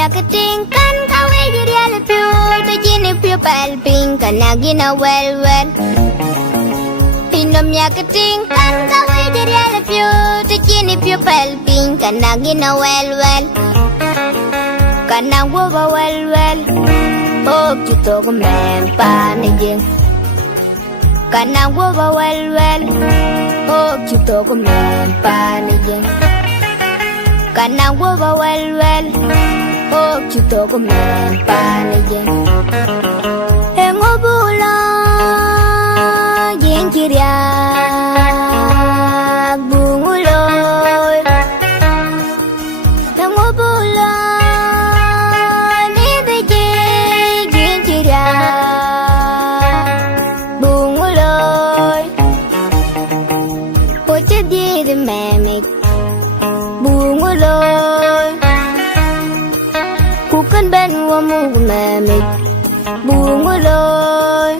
ya ketingkan kawe jadi alpio tu jini pio palping kana gina well Pindom ya ketingkan kawe jadi alpio tu jini pio palping kana gina well kana woba well oh kita kumempa nijing kana woba well oh kita kumempa nijing kana woba well oh kita kumempa nijing engobula jing kiria bunguloy engobula ni beje jing kiria bunguloy poche di memik bunguloy kukan ben wa mu memik bunguloy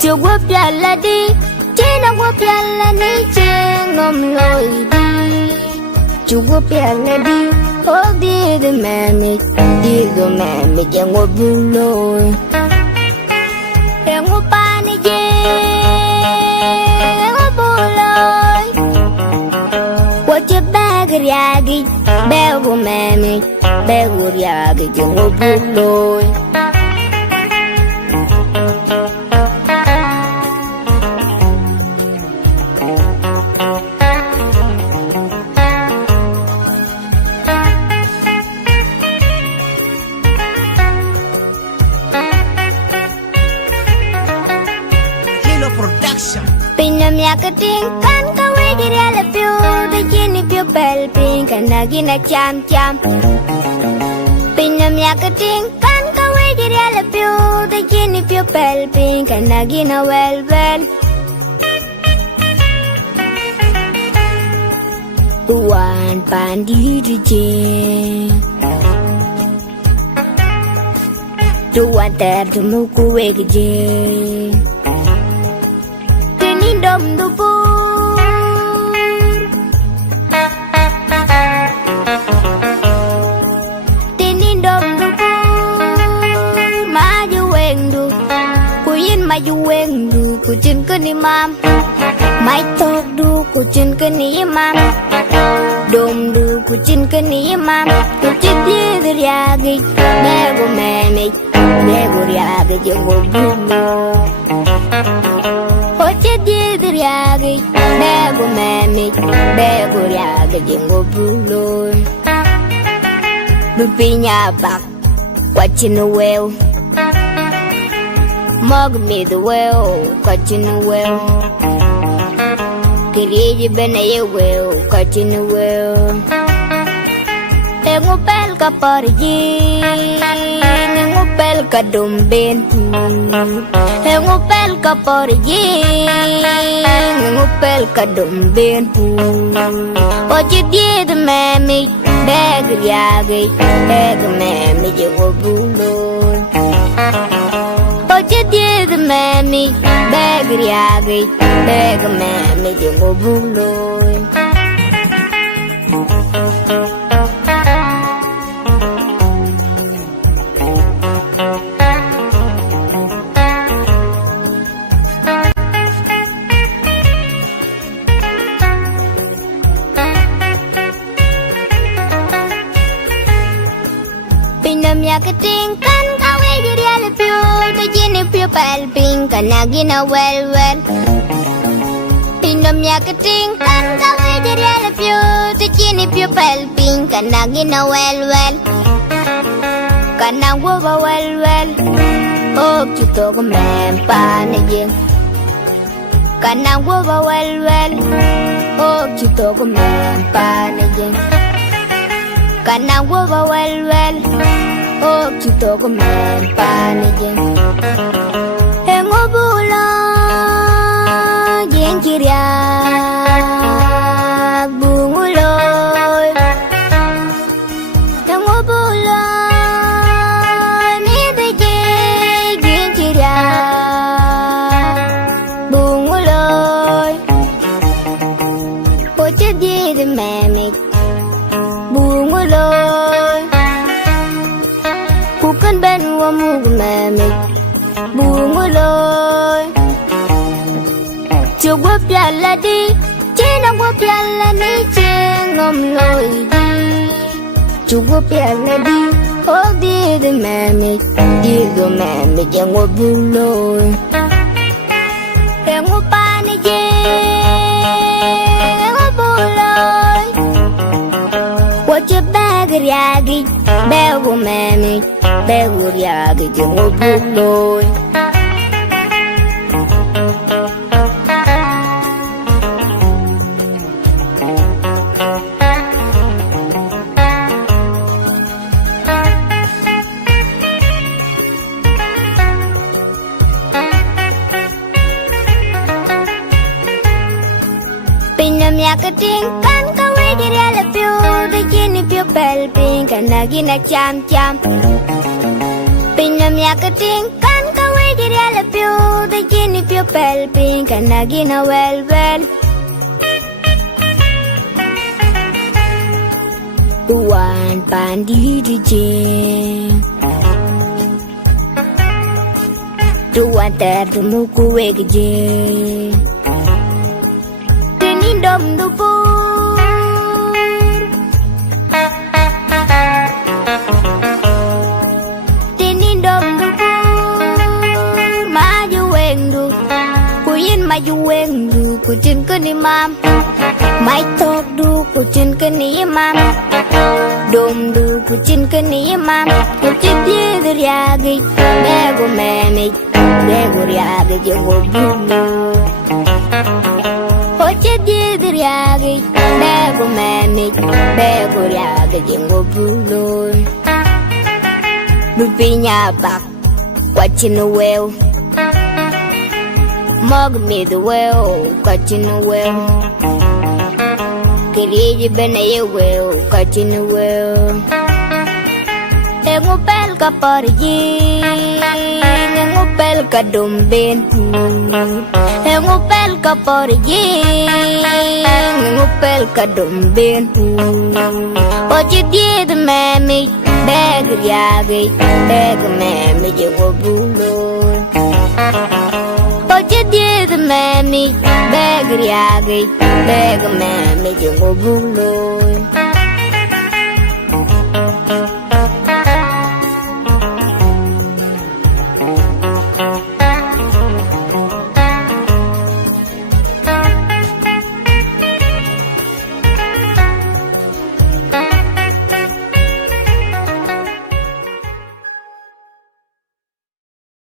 Chugwa pyala di chena gwa pyala ni chengom loy di Chugwa pyala di oh di the memik yang gwa buloy yang gwa pani je yang gwa buloy Wache bagri agi bego memik bego riagi yang gwa buloy Pinam ya ketingkan kawe jadi alpio tu jini pio palping kana gina cham Pinam ya ketingkan kawe jadi alpio tu jini pio palping kana gina well Tuan pandi dijing Tuan tertemu kue gejing Dom dubur Tinin dom dubur Maju wengdu Kuyin maju wengdu Kucin ke ni mam Mai tok du kucin ke ni mam Dom du kucin ke ni mam Kucin dia riagi Bego memik Bego riagi jenggo bungo Oche dia riagi bego memik bego riagi jenggo buloy Bupinya bak watching the well Mug me the well catching the well Kiriji benaye well catching the well Ngupel ka parji ngupel ka dumben ngupel ka parji ngupel ka dumben oje die de memi beg riage beg memi je wobulo oje die de memi beg riage beg memi je wobulo Ya ketingkan kawe jadi alpio tu jini pio palping kana gina well Pindom ya ketingkan kawe jadi alpio tu jini pio palping kana gina well Kana woba well oh kita kumempa nijing Kana woba well oh kita kumempa nijing Kana woba well oh kita kumempa nijing Engobula jing kiria bunguloy Engobula ni beje jing kiria bunguloy Poche di memik bunguloy piala di china go piala ni chengom loi di chugo piala di oh di the mami jango bulo engo pani je engo bulo what your bag yagi bego mami bego yagi jango bulo Yakating kan kawe diri ala pio de jini pio pel ping kan lagi na cham cham Pinyam yakating kan kawe diri ala pio de jini pio pel ping kan lagi na well Tuan pandi di jing Tuan tertemu kue gejing Dom du pur Tini dom du pur Maju weng du Ku yin maju weng du Ku chin ke ni mam Mai tok du Ku chin ke ni mam Dom du Ku chin ke ni mam Ku chin ye du riagi Bego memik Bego riagi Jango bulu Yagi, bego mami, bego yagi jango bulo. Lupinya bak, watching the well. Mug me the well, catching the well. Kiriji bena ye well, catching the well. Engo pel ka parji, engo pel ka dumbin. Engo pel ka parji, engo pel ka dumbin. Oje die de mami, beg yagi, beg mami jango bulo. Oje die de mami, beg yagi, beg mami jango bulo.